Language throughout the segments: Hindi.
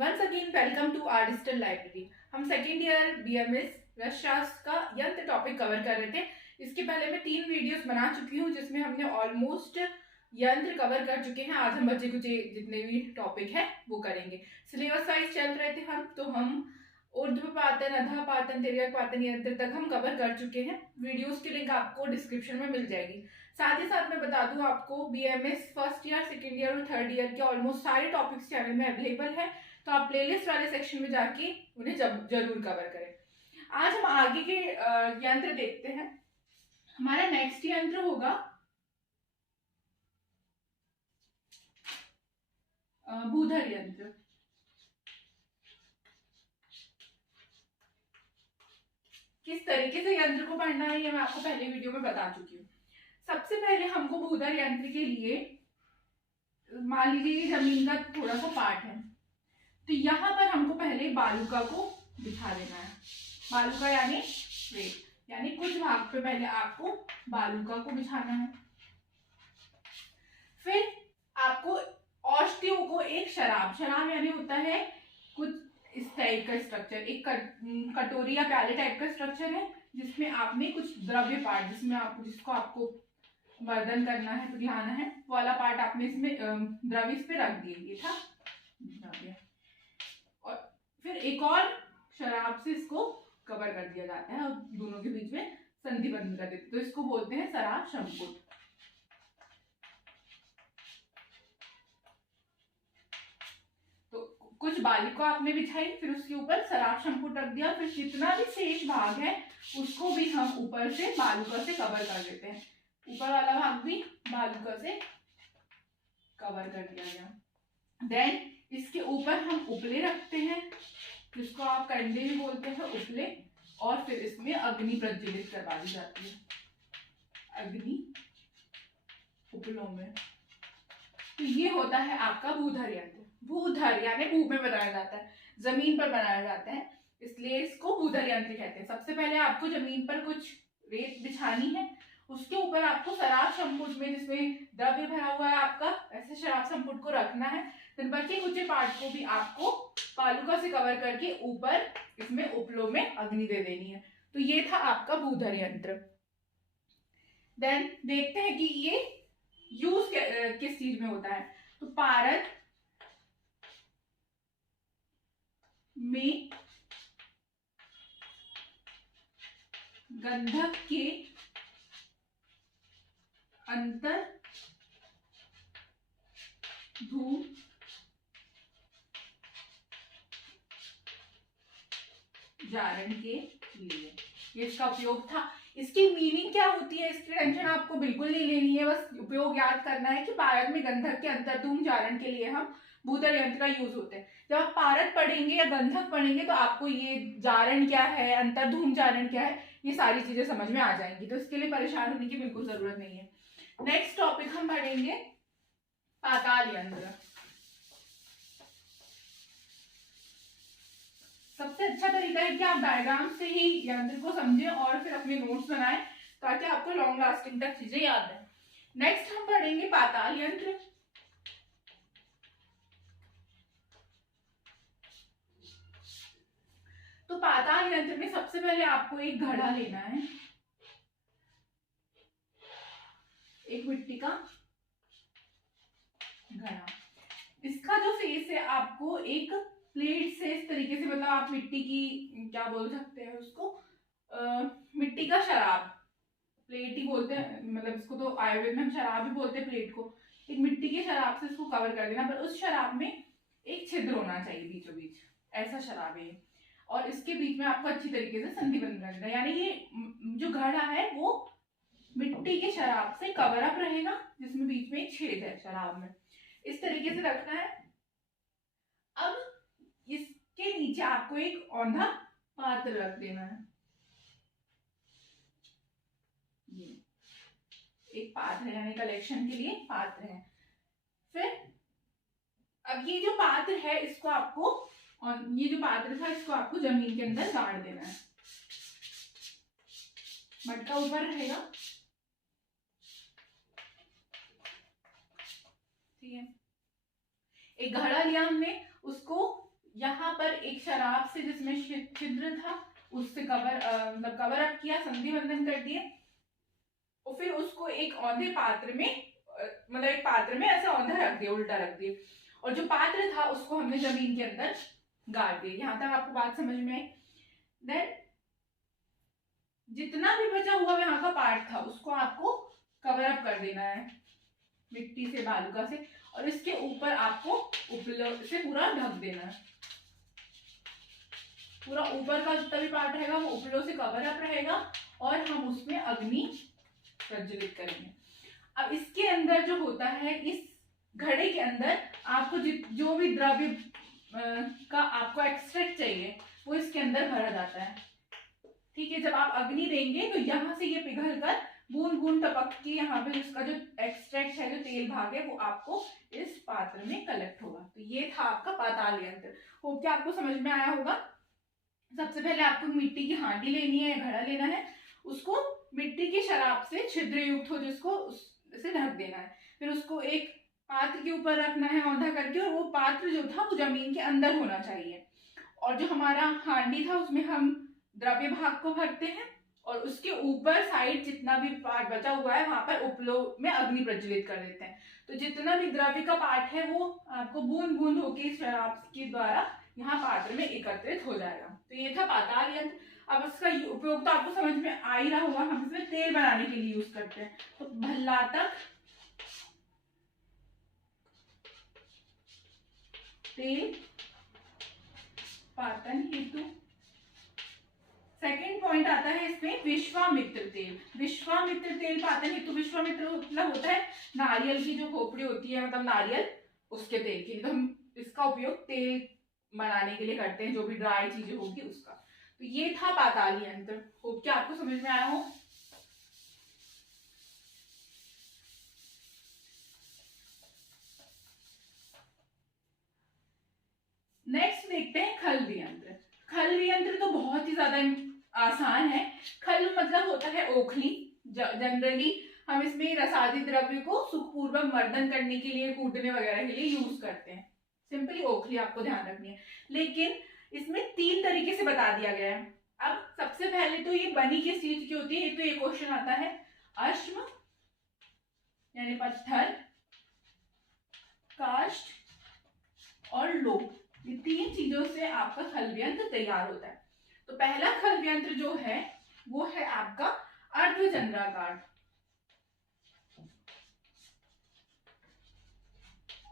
Once again welcome to R digital library. हम सेकेंड ईयर बीएमएस रसशास्त्र का यंत्र टॉपिक कवर कर रहे थे। इसके पहले मैं 3 वीडियोस बना चुकी हूँ जिसमें हमने ऑलमोस्ट यंत्र कवर कर चुके हैं। आज हम बचे कुछ जितने भी टॉपिक है वो करेंगे। सिलेबस वाइज चल रहे थे हम, तो हम ऊर्ध्वपातन, अधःपातन, तिर्यकपातन यंत्र तक हम कवर कर चुके हैं। वीडियोस की लिंक आपको डिस्क्रिप्शन में मिल जाएगी। साथ ही साथ मैं बता दूं आपको BMS first year, second year और थर्ड ईयर के ऑलमोस्ट सारे टॉपिक्स चैनल में अवेलेबल है, तो आप प्लेलिस्ट वाले सेक्शन में जाके उन्हें जरूर कवर करें। आज हम आगे के यंत्र देखते हैं। हमारा नेक्स्ट यंत्र होगा भूधर यंत्र। किस तरीके से यंत्र को पढ़ना है ये मैं आपको पहले वीडियो में बता चुकी हूँ। सबसे पहले हमको भूधर यंत्र के लिए, मान लीजिए जमीन का थोड़ा सा पार्ट है, तो यहाँ पर हमको पहले बालूका को बिछा देना है। बालूका यानी वेट, यानी कुछ भाग पे पहले आपको बालूका को बिछाना है। फिर आपको औषधियों को एक शराब यानी होता है कुछ इस टाइप का स्ट्रक्चर, एक कटोरी या प्याले टाइप का स्ट्रक्चर है जिसमें आपने कुछ द्रव्य पार्ट, जिसको आपको वर्धन करना है, पिघलाना है, वो वाला पार्ट आपने इसमें द्रव्य इस पे रख दिए। ये था द्रव्य। और फिर एक और शराब से इसको कवर कर दिया जाता है और दोनों के बीच में संधि बंद कर देते, तो इसको बोलते हैं शराब संपुट। तो कुछ बालिका आपने बिछाई, फिर उसके ऊपर शराब संपुट रख दिया, फिर जितना भी शेष भाग है उसको भी हम ऊपर से बालूका से कवर कर देते हैं। ऊपर वाला भाग भी बालूका से कवर कर दिया गया। देन इसके ऊपर हम उपले रखते हैं, जिसको आप कंडे भी बोलते हैं, उपले। और फिर इसमें अग्नि प्रज्वलित करवा दी जाती है, अग्नि उपलों में। तो ये होता है आपका भूधर यंत्र। भूधर यानी भू में बनाया जाता है, जमीन पर बनाया जाता है, इसलिए इसको भूधर यंत्र कहते हैं। सबसे पहले आपको जमीन पर कुछ रेत बिछानी है, उसके ऊपर आपको शराब संपुट में, जिसमें द्रव्य भरा हुआ है आपका, ऐसे शराब संपुट को रखना है। फिर बचे कुछ पार्ट को भी आपको बालूका से कवर करके ऊपर इसमें उपलों में अग्नि दे देनी है। तो ये था आपका भूधर यंत्र। देन देखते हैं कि ये यूज किस चीज में होता है। तो पारद में गंधक के अंतर धूम जारण के लिए ये इसका उपयोग था। इसकी मीनिंग क्या होती है, इसकी टेंशन आपको बिल्कुल नहीं लेनी है, बस उपयोग याद करना है कि पारद में गंधक के अंतर्धूम जारण के लिए हम भूधर यंत्र का यूज होते हैं। जब आप पारद पढ़ेंगे या गंधक पढ़ेंगे तो आपको ये जारण क्या है, अंतर्धूम जारण क्या है, ये सारी चीजें समझ में आ जाएंगी, तो इसके लिए परेशान होने की बिल्कुल जरूरत नहीं है। नेक्स्ट टॉपिक हम पढ़ेंगे पाताल यंत्र। सबसे अच्छा तरीका है कि आप डायग्राम से ही यंत्र को समझें और फिर अपने नोट्स बनाएं, ताकि आपको लॉन्ग लास्टिंग तक चीजें याद रहें। नेक्स्ट हम पढ़ेंगे पाताल यंत्र। तो पाताल यंत्र में सबसे पहले आपको एक घड़ा लेना है, एक मिट्टी का घड़ा। इसका जो फेस है आपको एक प्लेट से इस तरीके से, मतलब आप मिट्टी की, क्या बोल सकते हैं उसको, मिट्टी का शराब, प्लेट ही बोलते हैं, मतलब इसको तो आयुर्वेद में हम शराब ही बोलते हैं प्लेट को। एक मिट्टी के शराब से इसको कवर कर देना, पर उस शराब में एक छिद्र होना चाहिए बीचों बीच, ऐसा शराब है। और इसके बीच में आपको अच्छी तरीके से संधि बंद कर देना, यानी ये जो घड़ा है वो मिट्टी के शराब से कवर अप रहेगा, जिसमें बीच में एक छेद है शराब में, इस तरीके से रखना है। अब इसके नीचे आपको एक औंधा पात्र रख देना है, ये एक पात्र है, यानी कलेक्शन के लिए पात्र है। फिर अब ये जो पात्र है इसको आपको, और ये जो पात्र था इसको आपको जमीन के अंदर गाड़ देना है, मटका ऊपर रहेगा, ठीक है। एक घड़ा लिया हमने, उसको यहाँ पर एक शराब से जिसमें छिद्र था उससे कवर अप किया, संधि बंधन कर दिए, और फिर उसको एक औंधे पात्र में मतलब एक पात्र में ऐसा औंधा रख दिया, उल्टा रख दिया, और जो पात्र था उसको हमने जमीन के अंदर गाड़ दिया। यहां तक आपको बात समझ में आई। देन जितना भी बचा हुआ यहाँ का पार्ट था उसको आपको कवर अप कर देना है मिट्टी से, बालूका से, और इसके ऊपर आपको उपलों से पूरा ढक देना है। पूरा ऊपर का जितना भी पार्ट रहेगा वो उपलों से कवर अप रहेगा और हम उसमें अग्नि प्रज्वलित करेंगे। अब इसके अंदर जो होता है, इस घड़े के अंदर आपको जो भी द्रव्य का आपको एक्सट्रैक्ट चाहिए वो इसके अंदर भरा जाता है। ठीक है, जब आप अग्नि देंगे तो यहाँ से ये पिघल कर बूंद बूंद टपक के यहाँ पे उसका जो एक्सट्रैक्ट है, जो तेल भाग है, वो आपको इस पात्र में कलेक्ट होगा। तो ये था आपका पाताल यंत्र। होप क्या आपको समझ में आया होगा। सबसे पहले आपको मिट्टी की हांडी लेनी है, घड़ा लेना है, उसको मिट्टी की शराब से छिद्र युक्त हो जिसको उसे ढक देना है, फिर उसको एक पात्र के ऊपर रखना है औंधा करके, और वो पात्र जो था वो जमीन के अंदर होना चाहिए, और जो हमारा हांडी था उसमें हम द्रव्य भाग को भरते हैं, और उसके ऊपर साइड जितना भी पार्ट बचा हुआ है वहां पर उपलो में अग्नि प्रज्वलित कर देते हैं। तो जितना भी द्रव्य का पार्ट है वो आपको बूंद बूंद होकर इस शराब के द्वारा यहाँ पात्र में एकत्रित हो जाएगा। तो ये था पाताल यंत्र। अब इसका उपयोग तो आपको समझ में आ ही रहा होगा। हम इसमें तेल बनाने के लिए यूज करते हैं। तो भल्लातक तेल पातन हेतु। सेकेंड पॉइंट आता है इसमें विश्वामित्र तेल। विश्वामित्र तेल पातन हेतु। विश्वामित्र मतलब होता है नारियल की जो खोपड़ी होती है, मतलब नारियल, उसके तेल के लिए। तो हम इसका उपयोग तेल बनाने के लिए करते हैं, जो भी ड्राई चीजें होगी उसका। तो ये था पाताल यंत्र। होप क्या आपको समझ में आया हो। नेक्स्ट देखते हैं खल्व यंत्र। खल्व यंत्र तो बहुत ही ज्यादा आसान है। खल्व मतलब होता है ओखली। जनरली हम इसमें रसादी द्रव्य को सुखपूर्वक मर्दन करने के लिए, कूटने वगैरह के लिए यूज करते हैं। सिंपली ओखली आपको ध्यान रखनी है। लेकिन इसमें 3 तरीके से बता दिया गया है। अब सबसे पहले तो ये बनी किस चीज की होती है, तो ये क्वेश्चन आता है। अश्म यानी पत्थर, काष्ठ और लोह, ये 3 चीजों से आपका खल्व यंत्र तैयार होता है। तो पहला खल्व यंत्र जो है वो है आपका अर्धचंद्राकार।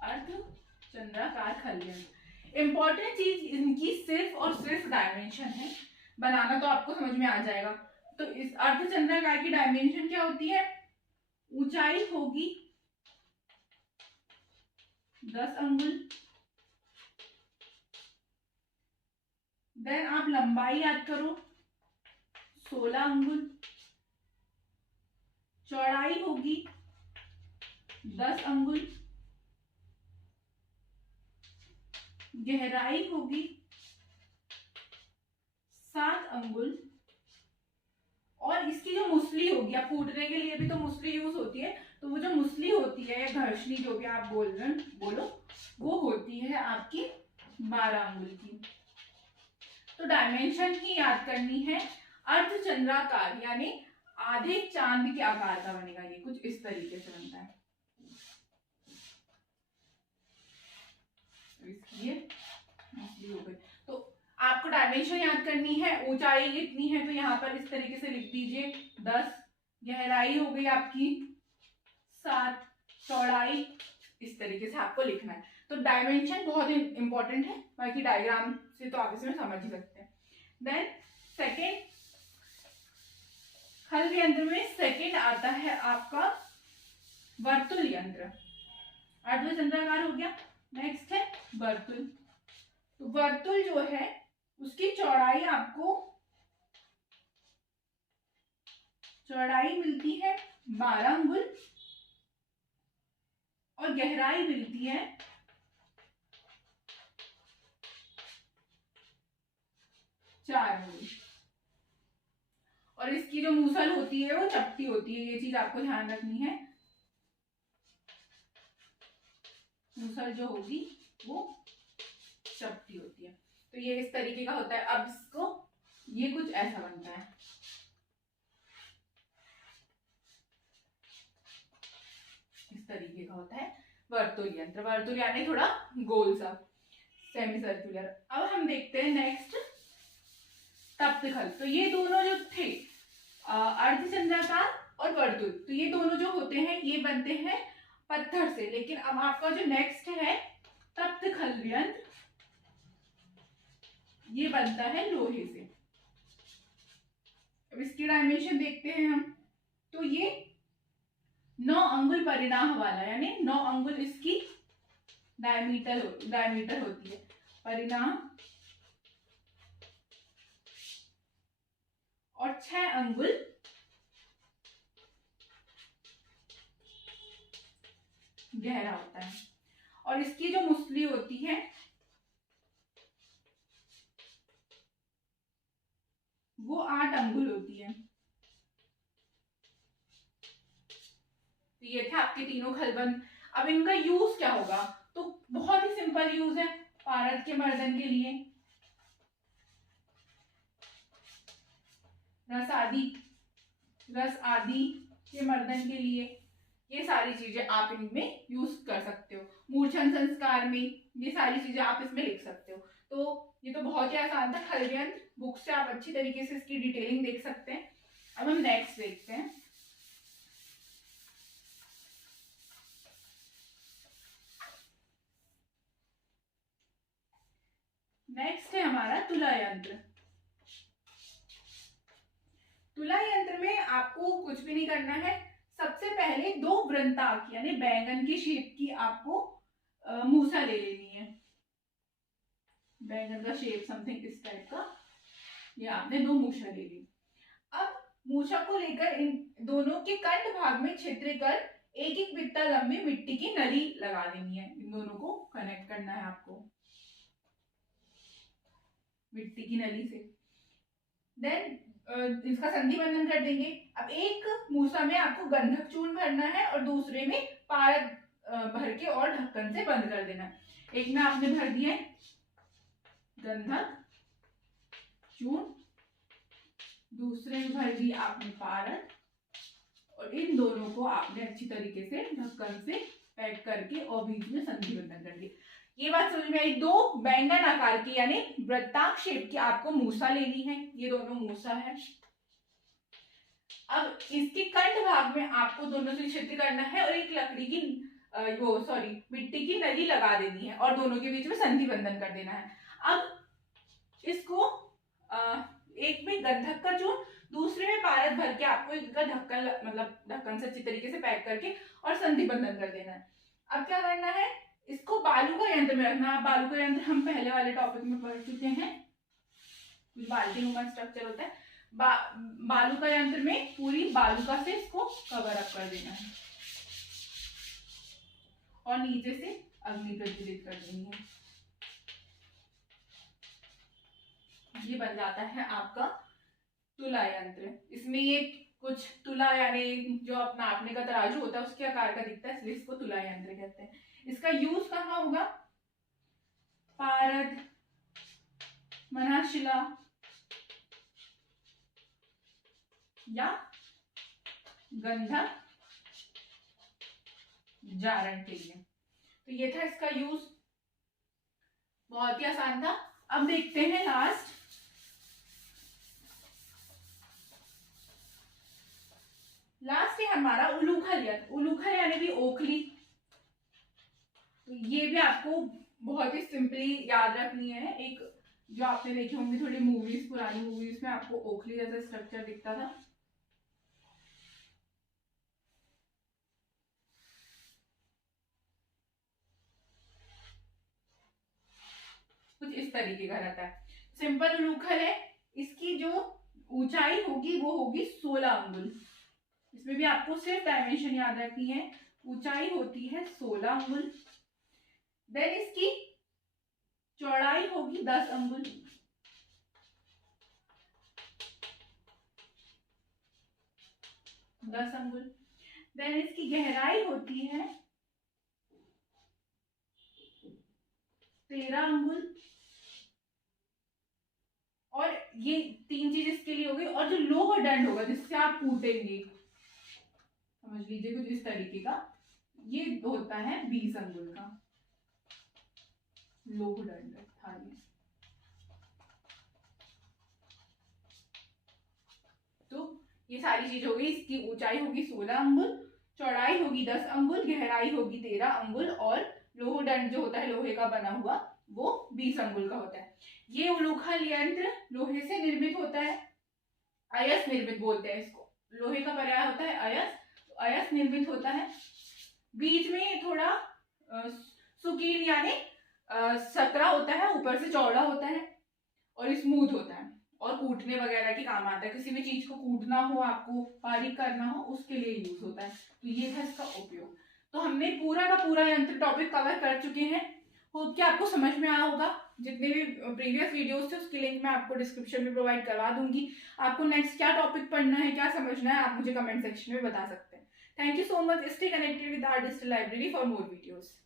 अर्धचंद्राकार खल्व यंत्र। इंपॉर्टेंट चीज इनकी सिर्फ और सिर्फ डायमेंशन है। बनाना तो आपको समझ में आ जाएगा। तो इस अर्धचंद्राकार की डायमेंशन क्या होती है, ऊंचाई होगी 10 अंगुल। देन आप लंबाई याद करो 16 अंगुल। चौड़ाई होगी 10 अंगुल। गहराई होगी 7 अंगुल। और इसकी जो मुसली होगी, आप कूटने के लिए भी तो मुसली यूज होती है, तो वो जो मुसली होती है, घर्षणी जो भी आप बोलो, वो होती है आपकी 12 अंगुल की। तो डायमेंशन ही याद करनी है। अर्धचंद्राकार यानी आधे चांद के आकार का बनेगा। ये कुछ इस तरीके से बनता है। इसलिए हो गई। तो आपको डायमेंशन याद करनी है। ऊंचाई कितनी है तो यहाँ पर इस तरीके से लिख दीजिए 10। गहराई हो गई आपकी 7। चौड़ाई इस तरीके से आपको लिखना है। तो डायमेंशन बहुत इंपॉर्टेंट है। बाकी डायग्राम से तो आप इसमें समझ ही सकते हैं। देन सेकेंड खल्व यंत्र में सेकेंड आता है आपका वर्तुल यंत्र। अर्धचंद्राकार हो गया। नेक्स्ट है वर्तुल। तो वर्तुल जो है उसकी चौड़ाई आपको मिलती है 12 अंगुल और गहराई मिलती है 4 अंगुल। और इसकी जो मूसल होती है वो चपटी होती है। ये चीज आपको ध्यान रखनी है। मूसल जो होगी वो चपटी होती है। तो ये इस तरीके का होता है। अब इसको ये कुछ ऐसा बनता है, इस तरीके का होता है वर्तुल यंत्र। वर्तुल यानी थोड़ा गोल सा, सेमी सर्कुलर। अब हम देखते हैं नेक्स्ट तप्तखल। तो ये दोनों जो थे अर्धचंद्राकार और वर्तुल, तो ये दोनों जो होते हैं ये बनते हैं पत्थर से। लेकिन अब आपका जो नेक्स्ट है तप्तखल यंत्र, ये बनता है लोहे से। अब इसकी डायमेंशन देखते हैं हम। तो ये 9 अंगुल परिणाम वाला, यानी 9 अंगुल इसकी डायमीटर होती है। परिणाम और 6 अंगुल गहरा होता है। और इसकी जो मुसली होती है वो 8 अंगुल होती है। तो ये थे आपके तीनों खलबंद। अब इनका यूज क्या होगा? तो बहुत ही सिंपल यूज है पारद के मर्दन के लिए, रस आदि के मर्दन के लिए। ये सारी चीजें आप इनमें यूज कर सकते हो। मूर्छन संस्कार में ये सारी चीजें आप इसमें लिख सकते हो। तो ये तो बहुत ही आसान था। खलयंत्र बुक से आप अच्छी तरीके से इसकी डिटेलिंग देख सकते हैं। अब हम नेक्स्ट देखते हैं। नेक्स्ट है हमारा तुला यंत्र। तुला यंत्र में आपको कुछ भी नहीं करना है। सबसे पहले 2 वृत्तांक यानी बैंगन की शेप की आपको मूसा ले लेनी है। बैंगन का शेप समथिंग इस टाइप का, ये आपने 2 मूसा ले ली। अब मूसा को लेकर इन दोनों के कंठ भाग में छिद्र कर एक एक बित्ता लंबी मिट्टी की नली लगा देनी है। इन दोनों को कनेक्ट करना है आपको मिट्टी की नली से। देन इसका संधि बंधन कर देंगे। अब एक मूसा में आपको गंधक चूर्ण भरना है और दूसरे में पारद भर के और ढक्कन से बंद कर देना है। एक में आपने भर दिया है गंधक चूर्ण, दूसरे में भर दिया आपने पारद, और इन दोनों को आपने अच्छी तरीके से ढक्कन से पैक करके और बीच में संधि बंधन कर दिया। ये बात समझ में आई। 2 बैंगन आकार की यानी वृत्तांक शेप की आपको मूसा लेनी है। ये दोनों मूसा है। अब इसके कंठ भाग में आपको दोनों से छिद्र करना है और एक लकड़ी की मिट्टी की नली लगा देनी है और दोनों के बीच में संधि बंधन कर देना है। अब इसको एक में गंधक का चूर्ण, दूसरे में पारद भर के आपको इनका ढक्कन से अच्छी तरीके से पैक करके और संधि बंधन कर देना है। अब क्या करना है? इसको बालू का यंत्र में रखना है। बालू का यंत्र हम पहले वाले टॉपिक में पढ़ चुके हैं। बाल्टी नुमा स्ट्रक्चर होता है। बालू का यंत्र में पूरी बालूका से इसको कवर अप कर देना है और नीचे से अग्नि प्रज्वलित कर देनी है। ये बन जाता है आपका तुला यंत्र। इसमें ये कुछ तुला यानी जो अपना नापने का तराजू होता है उसके आकार का दिखता है, इसलिए इसको तुला यंत्र कहते हैं। इसका यूज कहाँ होगा? पारद, मनाशिला या गंधक जारण के लिए। तो ये था इसका यूज, बहुत ही आसान था। अब देखते हैं लास्ट है हमारा उलूखल यंत्र। उलूखल यानी भी ओखली। तो ये भी आपको बहुत ही सिंपली याद रखनी है। एक जो आपने देखे होंगे थोड़ी मूवीज, पुरानी मूवीज में आपको ओखली जैसा स्ट्रक्चर दिखता था। कुछ इस तरीके का रहता है। सिंपल उलूखल है। इसकी जो ऊंचाई होगी वो होगी 16 अंगुल। इसमें भी आपको सिर्फ डायमेंशन याद रखनी है। ऊंचाई होती है 16 अंगुल। देन इसकी चौड़ाई होगी 10 अंगुल। देन इसकी गहराई होती है 13 अंगुल, और ये 3 चीज इसके लिए हो गई। और जो लोअर डंड होगा जिससे आप कूटेंगे, समझ लीजिए कुछ इस तरीके का, ये होता है 20 अंगुल का लोह दंड थाली। तो ये सारी चीज होगी। इसकी ऊंचाई होगी 16 अंगुल, चौड़ाई होगी 10 अंगुल, गहराई होगी 13 अंगुल, और लोह दंड जो होता है लोहे का बना हुआ वो 20 अंगुल का होता है। ये उलूखल यंत्र लोहे से निर्मित होता है, अयस्क निर्मित बोलते हैं इसको। लोहे का पर्याय होता है अयस्क, तो अयस्क निर्मित होता है। बीच में थोड़ा सुकील यानी सकरा होता है, ऊपर से चौड़ा होता है और स्मूथ होता है, और कूटने वगैरह के काम आता है। किसी भी चीज को कूटना हो, आपको बारीक करना हो, उसके लिए यूज होता है। तो ये था इसका उपयोग। तो हमने पूरा का पूरा यंत्र टॉपिक कवर कर चुके हैं। होप कि आपको समझ में आया होगा। जितने भी प्रीवियस वीडियोस थे उसकी लिंक मैं आपको डिस्क्रिप्शन में प्रोवाइड करवा दूंगी। आपको नेक्स्ट क्या टॉपिक पढ़ना है, क्या समझना है, आप मुझे कमेंट सेक्शन में बता सकते हैं। Thank you so much. Stay connected with our digital library for more videos.